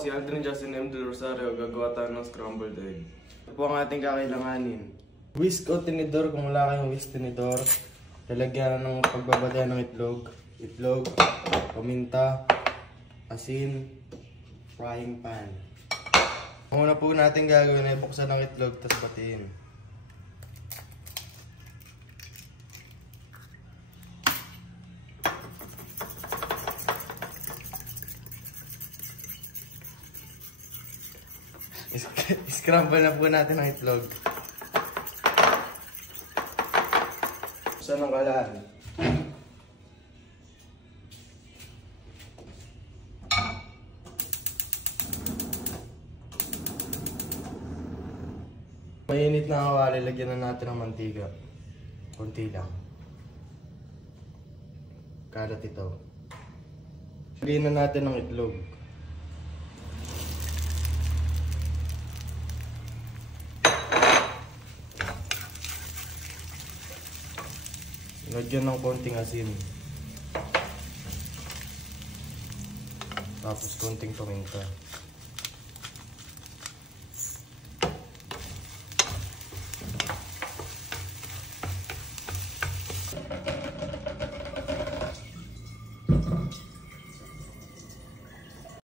si Aldrin Justin M. De Rosario, gagawa tayo ng scrambled egg. Ito po ang ating kakailanganin. Whisk o tinidor, kung wala kayong whisk tinidor. Lalagyan ng pagbabada ng itlog, paminta, asin, frying pan. Ang una po natin gagawin ay buksan ng itlog, tapos batiin. Scramble na po natin ang itlog. Buksan ng kalan. Mainit na kawali, lagyan na natin ng mantika. Kunti lang. Kalat ito. Lagyan na natin ng itlog. Lagyan ng konting asin. Tapos konting paminta.